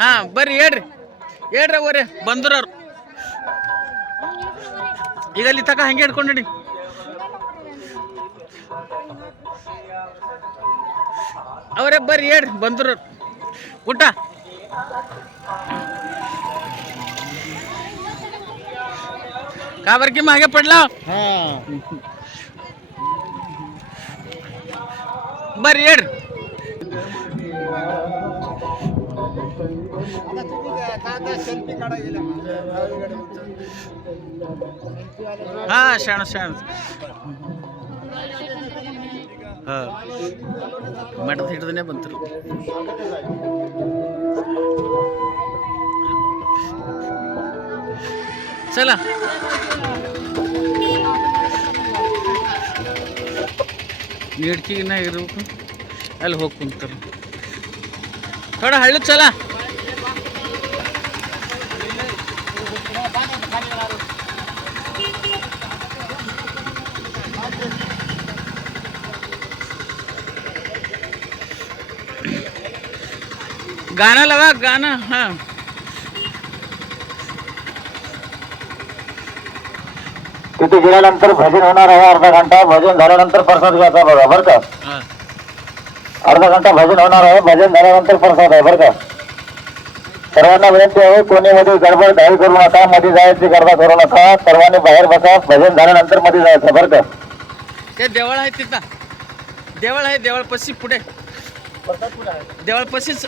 ಹಾ ಬರ್ರಿ ಹೇಳ್ರಿ ಹೇಳ್ರಿ ಅವ್ರೆ ಬಂದ್ರವ್ರು ಈಗ ಅಲ್ಲಿ ತಕ ಹಂಗೆ ಹಿಡ್ಕೊಂಡಿ ಅವರೇ ಬರ್ರಿ ಹೇಳ್ರಿ ಬಂದ್ರು ಊಟ काबर की मागे पडला बर येड हा शाण शाण हा मठ हिडदने ಬಂತರು चला नीडकी नाही ಇರಬೇಕು ಅಲ್ಲಿ ಹೋಗಿ ಕುಂತಾರೆ थोड़ा हल्लू चला गाना लगा गाना हाँ तिथे गेल्यानंतर भजन होणार आहे अर्धा घंटा भजन झाल्यानंतर प्रसाद घ्यायचा बघा बरं का अर्धा घंटा भजन होणार आहे भजन झाल्यानंतर प्रसाद आहे बरं का सर्वांना विनंती आहे कोणी मध्ये गडबड घाई करू नका मध्ये जायची गर्दा करू नका सर्वांनी बाहेर बसा भजन झाल्यानंतर मध्ये जायचं बरं का ते देवळ आहे तिथं देवळ आहे देवळ पशी पुढे देवळ पशीच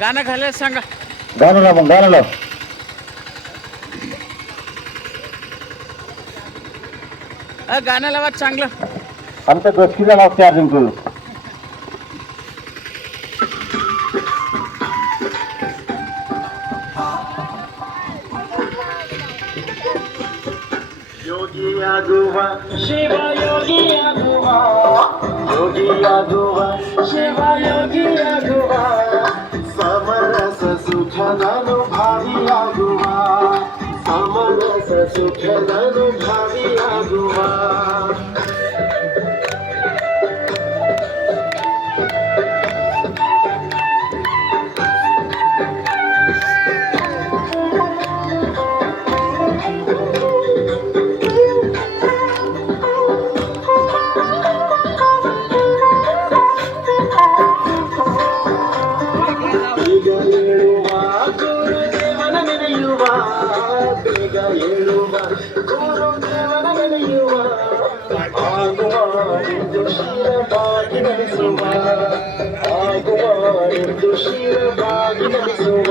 गाणं घालायला सांगा गाणं लाव मग गाणं लाव गाणं लावा चांगलं आमच्या गोष्टीला लागते अजून तू योगी आगुवा शिवा योगी आगुवा योगी आगुवा शिवा योगी आगुवा समरस सुखदनुभवी आगुवा समरस सुखदनुभवी आगुवा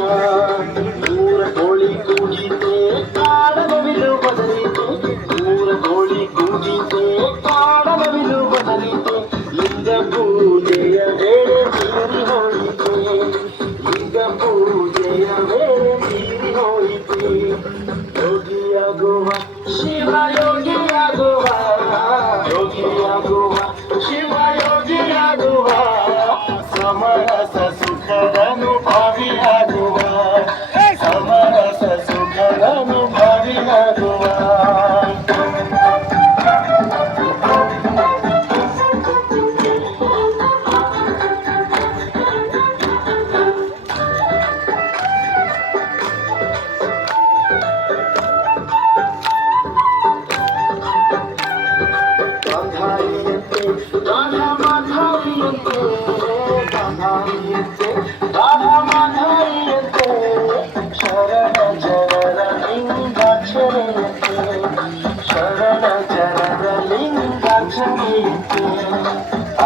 दूर गोली कूजिते काडनविलु बदलिते दूर गोली कूजिते काडनविलु बदलिते लिंग पूजेಯ ವೇಳೆ ಮೀರಿ ಹೋಯಿತೆ ಲಿಂಗ ಪೂಜೆಯ ವೇಳೆ ಮೀರಿ ಹೋಯಿತೆ ಯೋಗಿಯಾಗುವ ಶಿವ ಯೋಗಿಯಾಗುವ ಯೋಗಿಯಾಗುವ ಶಿವ ಯೋಗಿಯಾಗುವ ಸಮರಸ ಸುಖದನುಭವಿ ಆಗುವ ಸಮರಸ ಸುಖದನುಭವಿ ಆಗುವ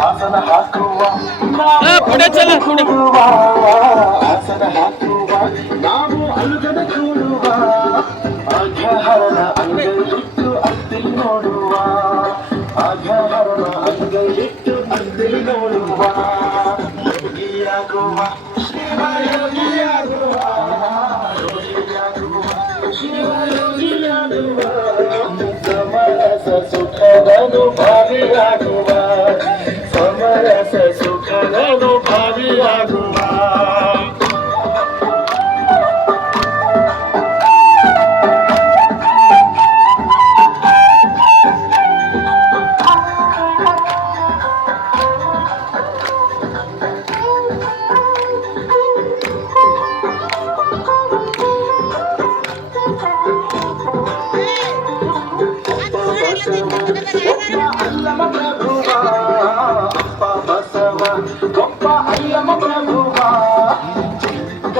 आसन हाकुवा पुढे चला पुढे आसन हाकुवा ನಾವು ಅನುಗದ ಕೂಡುವ ಅಘಹರಣ ಅಂಗಲಿಟ್ಟು ಅತ್ತಿ ನೋಡುವ ಅಘಹರಣ ಅಂಗಲಿಟ್ಟು ಅತ್ತಿ ನೋಡುವ ಯೋಗಿಯಾಗುವ ಶಿವ ಯೋಗಿಯಾಗುವ ಯೋಗಿಯಾಗುವ ಶಿವ ಯೋಗಿಯಾಗುವ ಸಮರಸ ಸುಖದನುಭವಿಯಾಗುವ ಸಮರಸ ಸುಖದನುಭವಿಯಾಗುವ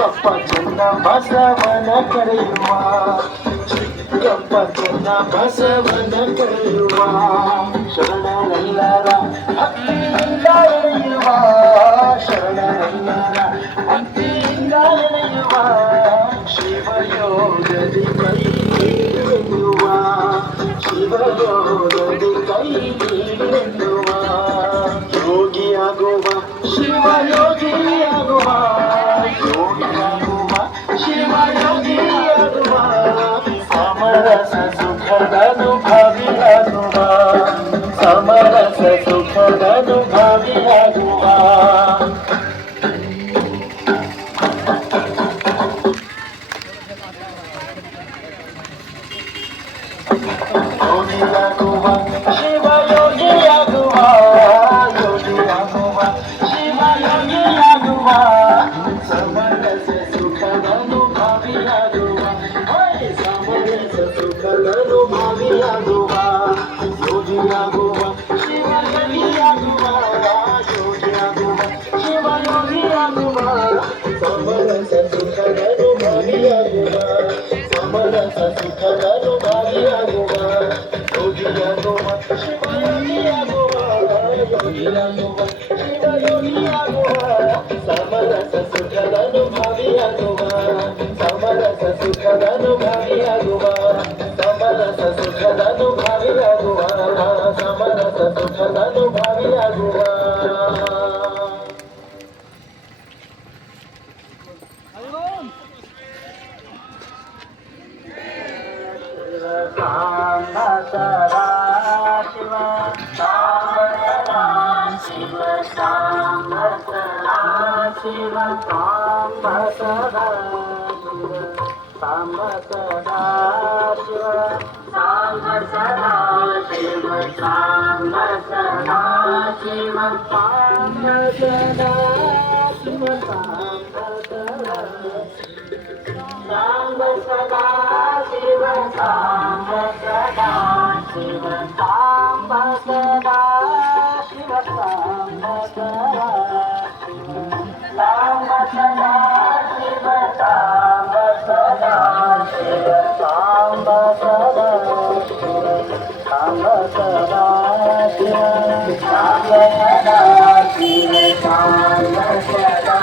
ಗಪ್ಪಚನ್ನ ಬಸವನ ಕರೆಯುವ ಗಪ್ಪಚನ್ನ ಬಸವನ ಕರೆಯುವ ಶರಣರೆಲ್ಲರ ಭಕ್ತಿಯಿಂದ ಎಳೆಯುವ ಶರಣರೆಲ್ಲರ ಭಕ್ತಿಯಿಂದ ಎಳೆಯುವ ಶಿವಯೋಗದಿ ಕೈ ನೀಡುವ ಶಿವಯೋಗದಿ ಕೈ ನೀಡುವ ಯೋಗಿಯಾಗುವ ಶಿವಯೋಗಿಯಾಗುವ ಯೋಗಿಯಾಗುವ ಶಿವಯೋಗಿಯಾಗುವ ಸಮರಸ ಸುಖದನುಭವಿಯಾಗುವ ಸಮರಸ ಸುಖದನುಭವಿಯಾಗುವ ಯೋಗಿಯಾಗುವ ಶಿವಯೋಗಿಯಾಗುವ ಯೋಗಿಯಾಗುವ ಶಿವಯೋಗಿಯಾಗುವ ಸಮರಸ ಸುಖದನುಭವಿಯಾಗುವ ಸಮರಸ ಸುಖದನುಭವಿಯಾಗುವ ಯೋಗಿಯಾಗುವ ಶಿವಯೋಗಿಯಾಗುವ ಯೋಗಿಯಾಗುವ ಶಿವಯೋಗಿಯಾಗುವ ಸಮರಸ ಸುಖದನುಭವಿಯಾಗುವ ಸಮರಸ ಸುಖದನುಭವಿಯಾಗುವ ಯೋಗಿಯಾಗುವ ಶಿವಯೋಗಿಯಾಗುವ ಯೋಗಿಯಾಗುವ ಶಿವಯೋಗಿಯಾಗುವ ಸಮರಸ ಸುಖದನುಭವಿಯಾಗುವ ಸಮರಸ ಸುಖದನುಭವಿಯಾಗುವ ಸಮರಸ ಸುಖದನುಭವಿಯಾಗುವ ಸಮರಸ ಸುಖದನುಭವಿಯಾಗುವ ಸಾಂಬ ಸದಾ ಶಿವ ಸಾಂಬ ಸದಾ ಶಿವ ಸಾಂಬ ಸದಾ ಶಿವ ಸಾಂಬ ಸದಾ ಶಿವ ಸಾಂಬ ಸದಾ ಶಿವ ಸಾಂಬ ಸದಾ ಶಿವ ಸಾಂಬ ಸದಾ ಶಿವ ಸಾಂಬ ಸದಾ ಶಿವ ಸಾಂಬ ಸದಾ ಸಾಂಬ ಸದಾ ಶಿವ ಸಾಂಬ ಸದಾ ಶಿವ ಸಾಂಬ ಸದಾ ಶಿವ ಸಾಂಬ ಸದಾ ಸಾಂಬ ಸದಾ ಶಿವ ಸಾಂಬ ಸದಾ ಶಿವ ಸಾಂಬ ಸದಾ ಸಾಂಬ ಸದಾ ಶಿವ ಸಾಂಬ ಸದಾ ಶಿವ ಸಾಂಬ ಸದಾ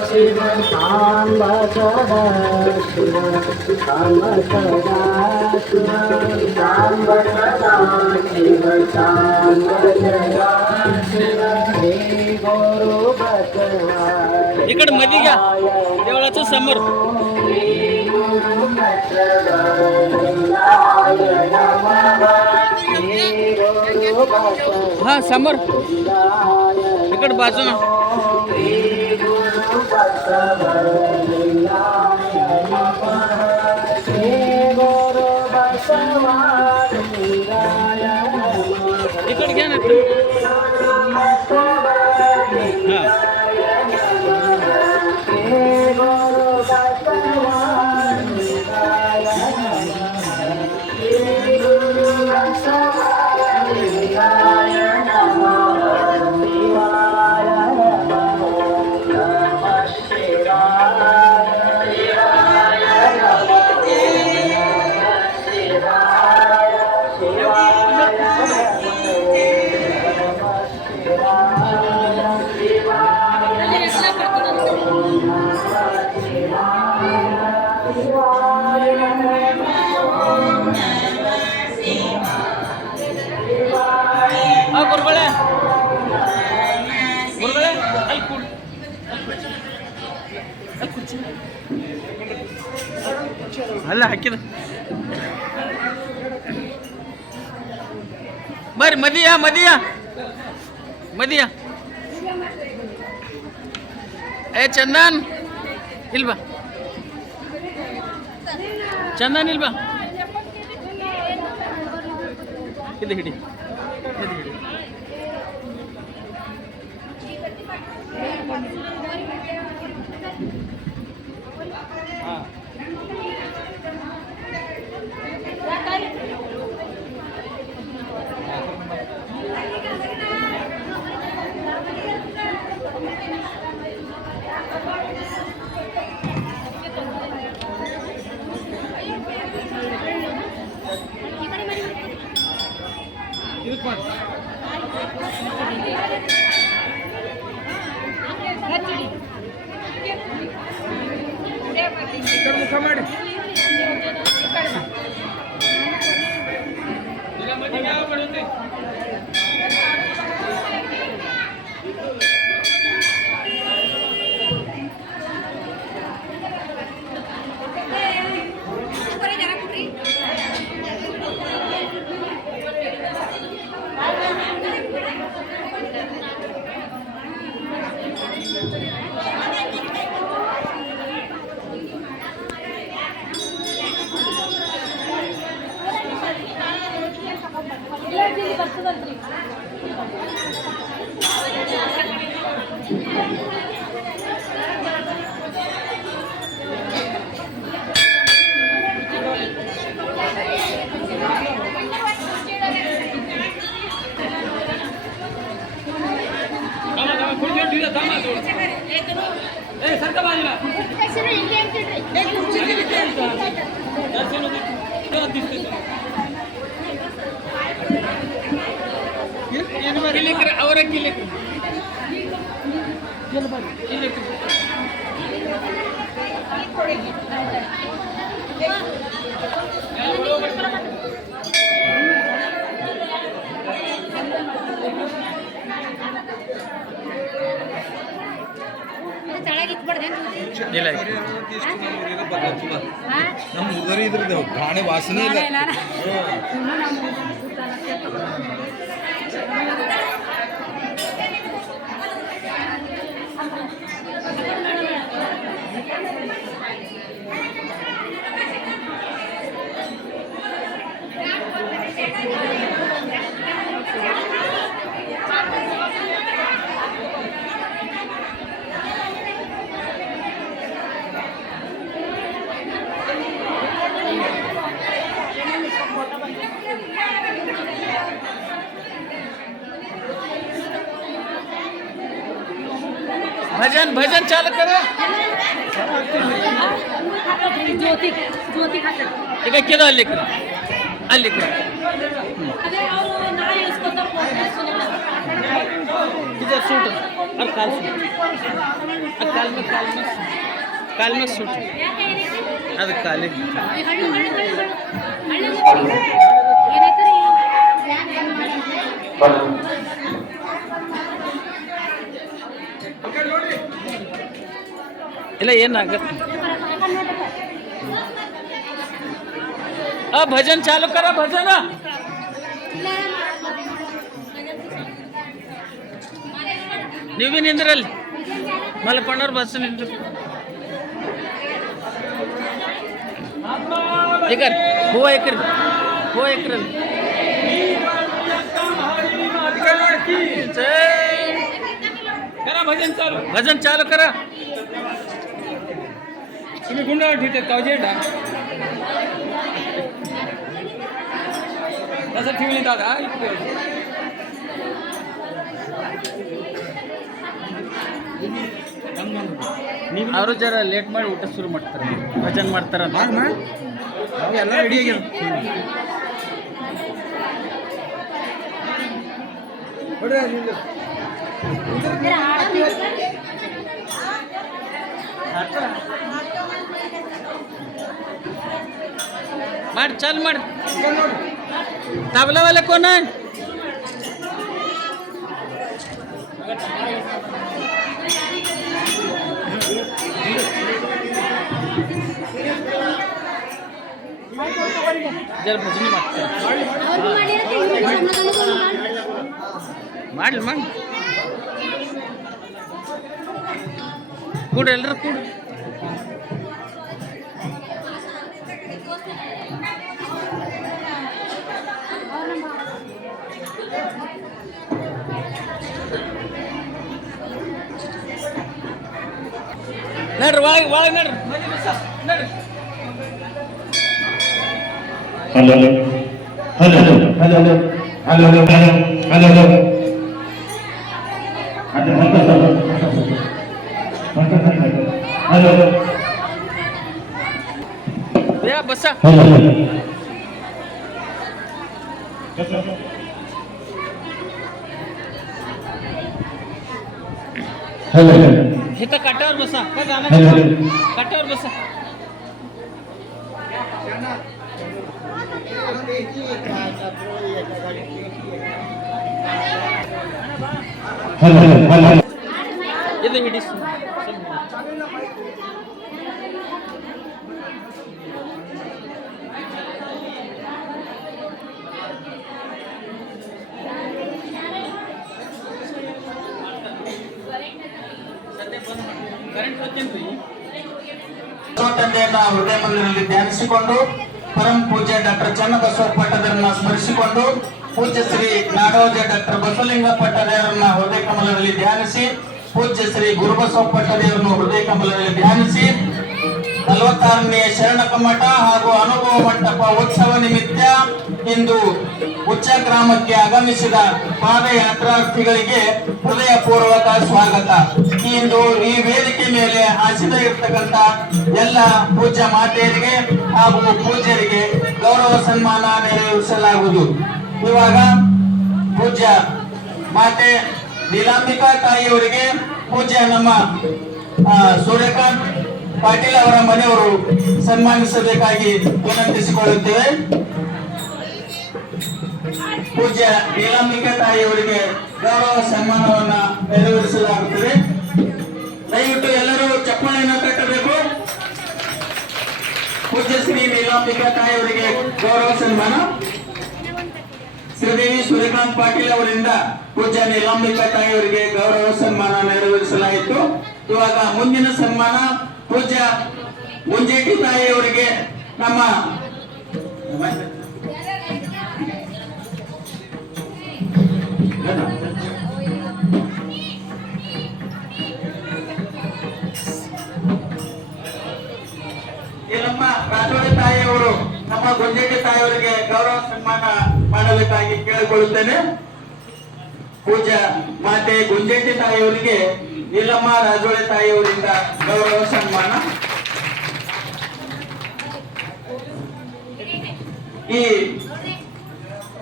ಶಿವ ಸಾಂಬ ಸದಾ ಶಿವ ಸಾಂಬ ಸದಾ ಶಿವ ಸಾಂಬ ಸದಾ ಶಿವ ಸಾಂಬ ಸದಾ ಶಿವ ಹೇ ಗುರು ಬಸವ इकडे मध्ये घ्या देवळाचं समोर हा समोर इकडे बाजूला इकडे घ्या ना हा गुरुगळे गुरुगळे ಅಲ್ಲ ಹಾಕಿದ ಬರ್ರಿ ಮದಿಯ ಮದಿಯ ಮದಿಯ ಏ ಚಂದನ್ ಇಲ್ವಾ ಚಂದನ್ ಇಲ್ವಾ ಇದು ಹಿಡಿ ಇದು ಹಿಡಿ ಹಾಂ ಮಾಡಿ ಅವರ ಇಲ್ಲ ನಮ್ಮ ಹುಡುಗರು ಇದ್ರದ್ದು ಗಾಣೆ ವಾಸನೆ ಇಲ್ಲ. भजन भजन चालू करा ज्योति ज्योति खाते ಈಗ ಕೇಳೋ ಅಲ್ಲಿ ಅಲ್ಲಿ अरे और ना इसको तो सुनना इधर सूट और काल सूट और काल में सूट ಅದು ಕಾಲಿ हळू हळू हळू ಏನಾಯ್ತು ಇಲ್ಲ ಏನಾಗತ್ತೆ भजन चालू करा भजन ನೀವು ಬಿ ನಿಂದ್ರಲ್ಲಿ ಮಲ್ಕೊಂಡವ್ರು ಬಸ್ ನಿಂದ್ರು ಈಗ ಹೂವ ಎಕ್ರಲ್ಲಿ भजन चालू करा तुम्ही गुंडा ठीक आहे कावजेडा कसं ठेवली दादा ಅವರು ಜರ ಲೇಟ್ ಮಾಡಿ ಊಟ ಶುರು ಮಾಡ್ತಾರೆ ಭಜನ್ ಮಾಡ್ತಾರ ಎಲ್ಲ ರೆಡಿ ಆಗ್ಯಾವ. ಮಾಡಿ ಚಾಲು ಮಾಡಿ तबला वाले कौन है जरा भजनी ಮಾಡಿ ಕೂಡ ಎಲ್ಲರೂ ಕೂಡ ನಡ್ರಿ ಒಳಗೆ ನಡ್ರಿ ನಡ್ರಿ hello hello hello hello hello hello भैया बसा हेलो इथं काट्यावर बसा का जाणार काट्यावर बसा ಇದು ಹಿಡಿ ಕರೆಂಟ್ ಹೋಗ್ತೇನ್ರಿ ತಂದೆಯನ್ನ ಹೃದಯ ಮಂದಿರದಲ್ಲಿ ಧ್ಯಾನಿಸಿಕೊಂಡು ಪರಂ ಪೂಜ್ಯ ಡಾಕ್ಟರ್ ಚನ್ನಬಸವ ಪಟ್ಟದರನ್ನ ಸ್ಮರಿಸಿಕೊಂಡು ಪೂಜ್ಯ ಶ್ರೀ ನಾಡೋಜ ಡಾಕ್ಟರ್ ಬಸವಲಿಂಗ ಪಟ್ಟದೇವರನ್ನ ಹೃದಯ ಕಮಲದಲ್ಲಿ ಧ್ಯಾನಿಸಿ ಪೂಜ್ಯ ಶ್ರೀ ಗುರುಬಸವ ಪಟ್ಟದೇವರನ್ನು ಹೃದಯ ಕಮಲದಲ್ಲಿ ಧ್ಯಾನಿಸಿ 46ನೇ ಶರಣ ಕಮ್ಮಟ ಹಾಗೂ ಅನುಭವ ಮಂಟಪ ಉತ್ಸವ ನಿಮಿತ್ತ ಇಂದು ಉಚ್ಚ ಗ್ರಾಮಕ್ಕೆ ಆಗಮಿಸಿದ ಪಾದಯಾತ್ರಾರ್ಥಿಗಳಿಗೆ ಹೃದಯಪೂರ್ವಕ ಸ್ವಾಗತ. ಇಂದು ಈ ವೇದಿಕೆ ಮೇಲೆ ಆಸೀನ ಇರ್ತಕ್ಕಂಥ ಎಲ್ಲ ಪೂಜ್ಯ ಮಾತೆಯರಿಗೆ ಹಾಗೂ ಪೂಜ್ಯರಿಗೆ ಗೌರವ ಸನ್ಮಾನ ನೆರವೇರಿಸಲಾಗುವುದು. ಇವಾಗ ಪೂಜ್ಯ ಮಾತೆ ನೀಲಾಂಬಿಕಾ ತಾಯಿಯವರಿಗೆ ಪೂಜ್ಯ ನಮ್ಮ ಸೂರ್ಯಕಾಂತ್ ಪಾಟೀಲ್ ಅವರ ಮನೆಯವರು ಸನ್ಮಾನಿಸಬೇಕಾಗಿ ವಿನಂತಿಸಿಕೊಳ್ಳುತ್ತೇವೆ. ಪೂಜ್ಯ ನೀಲಾಂಬಿಕಾ ತಾಯಿಯವರಿಗೆ ಗೌರವ ಸನ್ಮಾನವನ್ನ ನೆರವೇರಿಸಲಾಗುತ್ತದೆ. ದಯವಿಟ್ಟು ಎಲ್ಲರೂ ಚಪ್ಪಾಳೆಯನ್ನು ತಟ್ಟಬೇಕು. ಪೂಜ್ಯ ಶ್ರೀ ನೀಲಾಂಬಿಕಾ ತಾಯಿಯವರಿಗೆ ಗೌರವ ಸನ್ಮಾನ ಶ್ರೀದೇವಿ ಸೂರ್ಯಕಾಂತ್ ಪಾಟೀಲ್ ಅವರಿಂದ ಪೂಜ್ಯ ನೀಲಾಂಬಿಕಾ ತಾಯಿಯವರಿಗೆ ಗೌರವ ಸನ್ಮಾನ ನೆರವೇರಿಸಲಾಯಿತು. ಇವಾಗ ಮುಂದಿನ ಸನ್ಮಾನ ಪೂಜ್ಯ ಮುಂಜೇಟಿ ತಾಯಿಯವರಿಗೆ ನಮ್ಮ ನಮ್ಮ ರಾಜೋಡಿ ತಾಯಿಯವರು ನಮ್ಮ ಗುಂಜೇಟಿ ತಾಯಿಯವರಿಗೆ ಗೌರವ ಸನ್ಮಾನ ಮಾಡಬೇಕಾಗಿ ಕೇಳಿಕೊಳ್ಳುತ್ತೇನೆ. ಪೂಜ್ಯ ಮಾತೆ ಗುಂಜೇಟಿ ತಾಯಿಯವರಿಗೆ ನೀಲಮ್ಮ ರಾಜೋಳಿ ತಾಯಿಯವರಿಂದ ಗೌರವ ಸನ್ಮಾನ.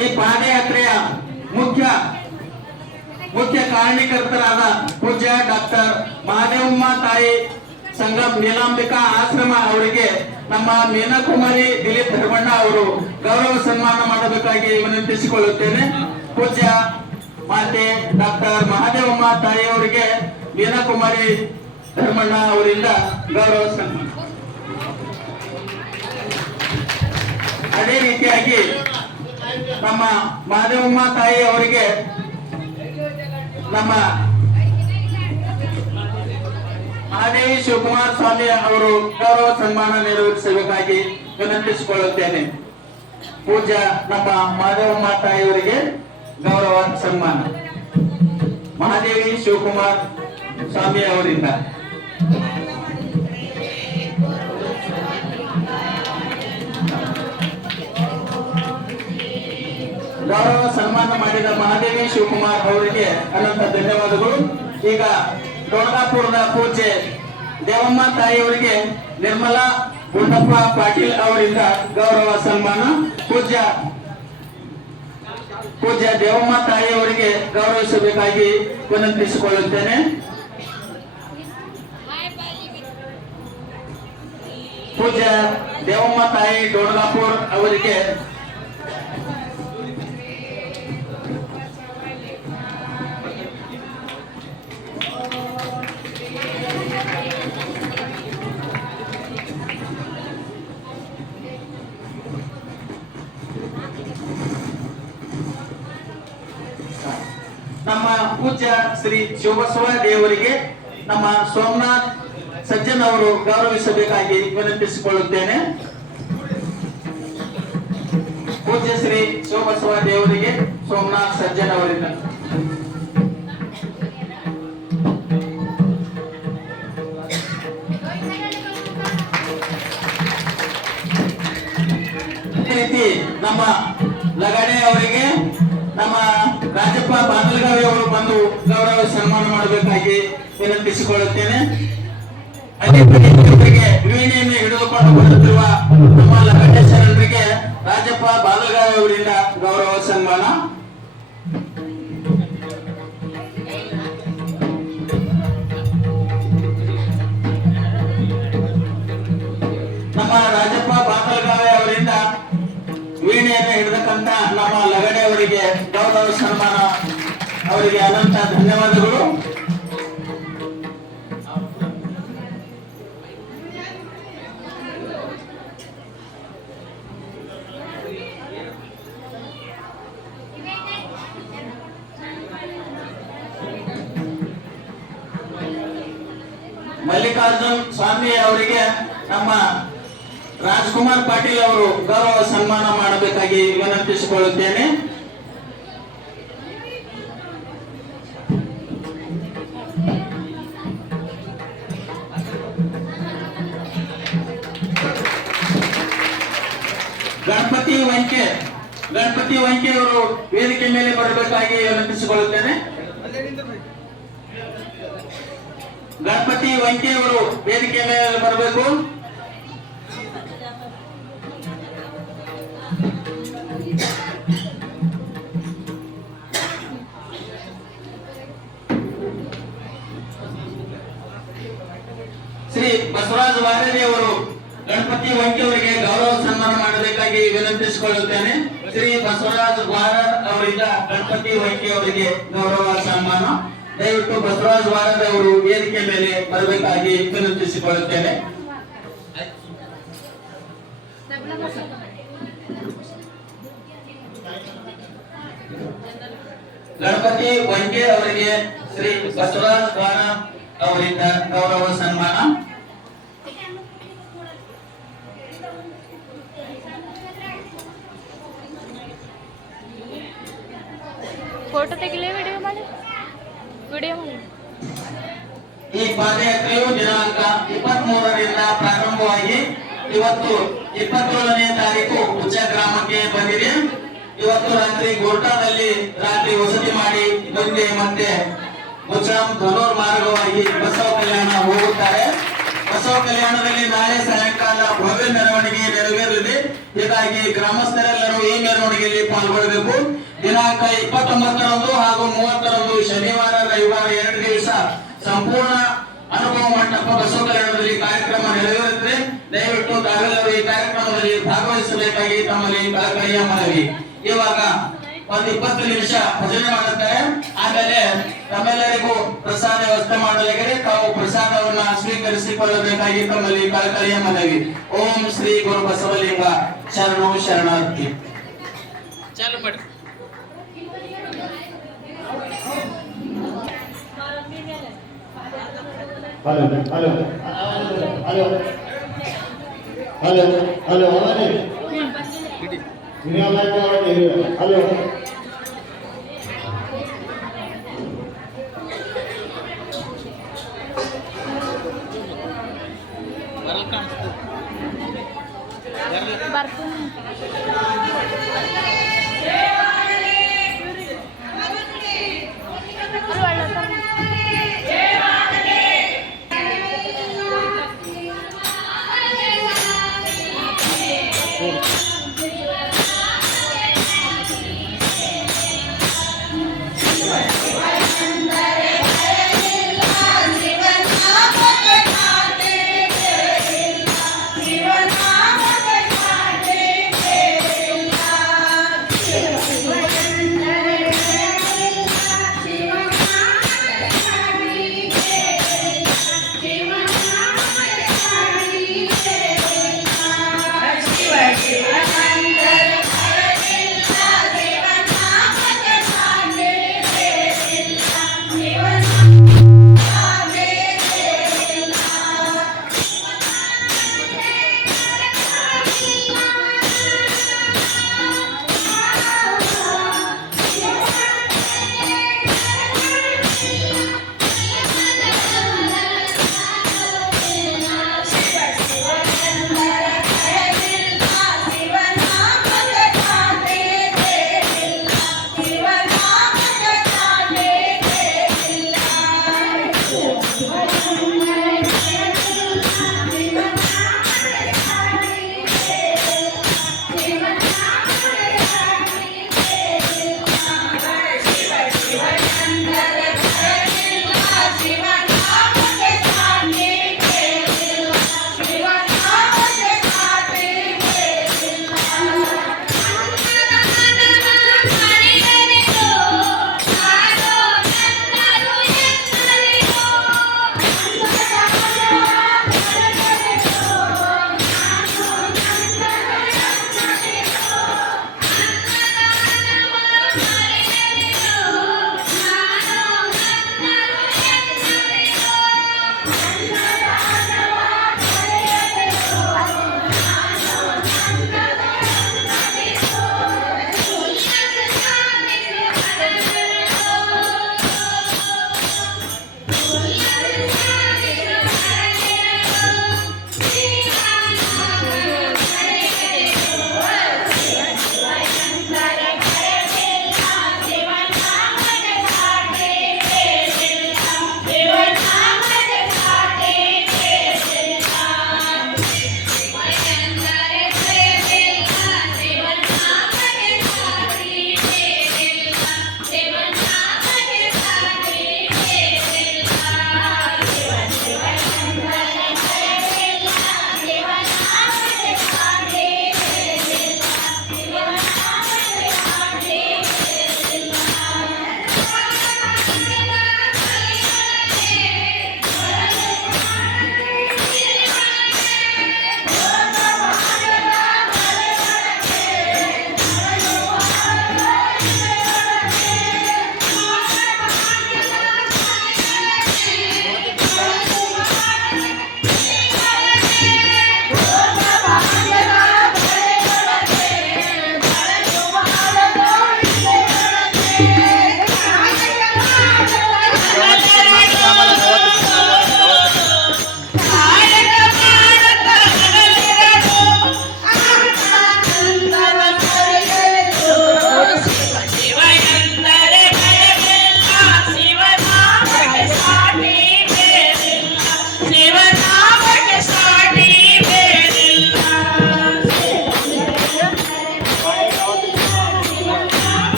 ಈ ಪಾದಯಾತ್ರೆಯ ಮುಖ್ಯ ಕಾರಣೀಕರ್ತರಾದ ಪೂಜ್ಯ ಡಾಕ್ಟರ್ ಮಹಾದೇವಮ್ಮ ತಾಯಿ ಸಂಗಮ್ ನೀಲಾಂಬಿಕಾ ಆಶ್ರಮ ಅವರಿಗೆ ನಮ್ಮ ಮೀನಾಕುಮಾರಿ ದಿಲೀಪ್ ಧರ್ಮಣ್ಣ ಅವರು ಗೌರವ ಸನ್ಮಾನ ಮಾಡಬೇಕಾಗಿ ವಿನಂತಿಸಿಕೊಳ್ಳುತ್ತೇನೆ. ಪೂಜ್ಯ ಮಾತೆ ಡಾಕ್ಟರ್ ಮಹಾದೇವಮ್ಮ ತಾಯಿಯವರಿಗೆ ಮೀನಾಕುಮಾರಿ ಧರ್ಮಣ್ಣ ಅವರಿಂದ ಗೌರವ ಸನ್ಮಾನ. ಅದೇ ರೀತಿಯಾಗಿ ನಮ್ಮ ಮಹಾದೇವಮ್ಮ ತಾಯಿ ಅವರಿಗೆ ನಮ್ಮ ಮಹಾದೇವಿ ಶಿವಕುಮಾರ ಸ್ವಾಮಿ ಅವರು ಗೌರವ ಸನ್ಮಾನ ನೆರವೇರಿಸಬೇಕಾಗಿ ವಿನಂತಿಸಿಕೊಳ್ಳುತ್ತೇನೆ. ಪೂಜ್ಯ ನಮ್ಮ ಮಹಾದೇವಮ್ಮ ತಾಯಿಯವರಿಗೆ ಗೌರವ ಸನ್ಮಾನ ಮಹಾದೇವಿ ಶಿವಕುಮಾರ್ ಸ್ವಾಮಿ ಅವರಿಂದ. ಗೌರವ ಸನ್ಮಾನ ಮಾಡಿದ ಮಹಾದೇವಿ ಶಿವಕುಮಾರ್ ಅವರಿಗೆ ಅನಂತ ಧನ್ಯವಾದಗಳು. ಈಗ ಡೋಣಗಾಪುರದ ಪೂಜ್ಯ ದೇವಮ್ಮ ತಾಯಿಯವರಿಗೆ ನಿರ್ಮಲಾ ಗುಂಡಪ್ಪ ಪಾಟೀಲ್ ಅವರಿಂದ ಗೌರವ ಸನ್ಮಾನ. ಪೂಜ್ಯ ದೇವಮ್ಮ ತಾಯಿಯವರಿಗೆ ಗೌರವಿಸಬೇಕಾಗಿ ವಿನಂತಿಸಿಕೊಳ್ಳುತ್ತೇನೆ. ಪೂಜ್ಯ ದೇವಮ್ಮ ತಾಯಿ ಡೋಣಗಾಪುರ್ ಅವರಿಗೆ ನಮ್ಮ ಪೂಜ್ಯ ಶ್ರೀ ಶಿವಬಸವ ದೇವರಿಗೆ ನಮ್ಮ ಸೋಮನಾಥ್ ಸಜ್ಜನ್ ಅವರು ಗೌರವಿಸಬೇಕಾಗಿ ವಿನಂತಿಸಿಕೊಳ್ಳುತ್ತೇನೆ. ಪೂಜ್ಯ ಶ್ರೀ ಶಿವಬಸವ ದೇವರಿಗೆ ಸೋಮನಾಥ್ ಸಜ್ಜನ್ ಅವರಿಂದ. ಅದೇ ರೀತಿ ನಮ್ಮ ಲಗಾಡೆ ಅವರಿಗೆ ನಮ್ಮ ರಾಜಪ್ಪ ಬಾದಲಗಾವಿ ಅವರು ಬಂದು ಗೌರವ ಸನ್ಮಾನ ಮಾಡಬೇಕಾಗಿ ವಿನಂತಿಸಿಕೊಳ್ಳುತ್ತೇನೆ. ವೀಣೆಯನ್ನು ಹಿಡಿದುಕೊಂಡು ಬರುತ್ತಿರುವ ನಮ್ಮ ಲಗಟೇಶ್ವರರಿಗೆ ರಾಜಪ್ಪ ಬಾದಲಗಾವಿ ಅವರಿಂದ ಗೌರವ ಸನ್ಮಾನ. ನಮ್ಮ ರಾಜಪ್ಪ ಬಾದಲಗಾವಿ ಅವರಿಂದ ಹಿಡಿದಕ್ಕಂತ ನಮ್ಮ ಲಗಡೆ ಅವರಿಗೆ ಗೌರವ ಸನ್ಮಾನ, ಅವರಿಗೆ ಅನಂತ ಧನ್ಯವಾದಗಳು. ಮಲ್ಲಿಕಾರ್ಜುನ್ ಸ್ವಾಮಿ ಅವರಿಗೆ ನಮ್ಮ ರಾಜ್ಕುಮಾರ್ ಪಾಟೀಲ್ ಅವರು ಗೌರವ ಸನ್ಮಾನ ಮಾಡಬೇಕಾಗಿ ವಿನಂತಿಸಿಕೊಳ್ಳುತ್ತೇನೆ. ಗಣಪತಿ ವಂಕೆ ಅವರು ವೇದಿಕೆ ಮೇಲೆ ಬರಬೇಕಾಗಿ ವಿನಂತಿಸಿಕೊಳ್ಳುತ್ತೇನೆ. ಗಣಪತಿ ವಂಕೆ ಅವರು ವೇದಿಕೆ ಮೇಲೆ ಬರಬೇಕು. ಶ್ರೀ ಬಸವರಾಜ ವಾರದಿ ಅವರು ಗಣಪತಿ ವಂಕೆ ಅವರಿಗೆ ಗೌರವ ಸನ್ಮಾನ ಮಾಡಬೇಕಾಗಿ ವಿನಂತಿಸಿಕೊಳ್ಳುತ್ತೇನೆ. ಶ್ರೀ ಬಸವರಾಜ ವಾರದ್ ಅವರಿಂದ ಗಣಪತಿ ವಂಕೆ ಅವರಿಗೆ ಗೌರವ ಸನ್ಮಾನ. ದಯವಿಟ್ಟು ಬಸವರಾಜ ವಾರದ್ ಅವರು ವೇದಿಕೆ ಮೇಲೆ ಬರಬೇಕಾಗಿ ವಿನಂತಿಸಿಕೊಳ್ಳುತ್ತೇನೆ. ಗಣಪತಿ ವಂಕೆ ಅವರಿಗೆ ಶ್ರೀ ಬಸವರಾಜ ವಾರದ್ ಅವರಿಂದ ಗೌರವ ಸನ್ಮಾನ. ಫೋಟೋ ತೆಗಿಲೇ ವಿಡಿಯೋ ಮಾಡಿ ಈ ಪಾದಯಾತ್ರೆಯು ದಿನಾಂಕ 23ರಿಂದ ಪ್ರಾರಂಭವಾಗಿ ಇವತ್ತು 27ನೇ ತಾರೀಕು ಉಚ್ಚ ಗ್ರಾಮಕ್ಕೆ ಬಂದಿದೆ. ಇವತ್ತು ರಾತ್ರಿ ಗೋರ್ಟಾದಲ್ಲಿ ರಾತ್ರಿ ವಸತಿ ಮಾಡಿ ಮುಂದೆ ಮತ್ತೆ ಮುಚಾಂ ಧನೂರ್ ಮಾರ್ಗವಾಗಿ ಬಸವ ಕಲ್ಯಾಣ ಹೋಗುತ್ತಾರೆ. ಬಸವ ಕಲ್ಯಾಣದಲ್ಲಿ ನಾಳೆ ಸಾಯಂಕಾಲ ಭವ್ಯ ಮೆರವಣಿಗೆ ನೆರವೇರಲಿದೆ. ಹೀಗಾಗಿ ಗ್ರಾಮಸ್ಥರೆಲ್ಲರೂ ಈ ಮೆರವಣಿಗೆಯಲ್ಲಿ ಪಾಲ್ಗೊಳ್ಳಬೇಕು. ದಿನಾಂಕ 29ರಂದು ಹಾಗೂ 30ರಂದು ಶನಿವಾರ ರವಿವಾರ 2 ದಿವಸ ಸಂಪೂರ್ಣ ಅನುಭವ ಮಂಟಪ ಬಸವ ಕಲ್ಯಾಣದಲ್ಲಿ ಕಾರ್ಯಕ್ರಮ ನೆರವೇರುತ್ತದೆ. ದಯವಿಟ್ಟು ತಾವೆಲ್ಲರೂ ಈ ಕಾರ್ಯಕ್ರಮದಲ್ಲಿ ಭಾಗವಹಿಸಬೇಕಾಗಿ ತಮ್ಮಲ್ಲಿ ಕಳಕಳಿಯ ಮನವಿ. ಇವಾಗ ಒಂದು 20 ನಿಮಿಷ ಭಜನೆ ಮಾಡುತ್ತಾರೆ. ಆಮೇಲೆ ತಮ್ಮೆಲ್ಲರಿಗೂ ಪ್ರಸಾದ ವ್ಯವಸ್ಥೆ ಮಾಡಲಾಗಿದೆ. ತಾವು ಪ್ರಸಾದವನ್ನ ಸ್ವೀಕರಿಸಿಕೊಳ್ಳಬೇಕಾಗಿ ತಮ್ಮಲ್ಲಿ ಕಳಕಳಿಯ ಮನವಿ. ಓಂ ಶ್ರೀ ಗುರು ಬಸವಲಿಂಗ ಶರಣು ಶರಣಾರ್ಥಿ. ಚಾಲು ಮಾಡಿ. Halo, halo, halo, halo, halo, halo. Ini apa yang halo.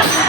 Oh,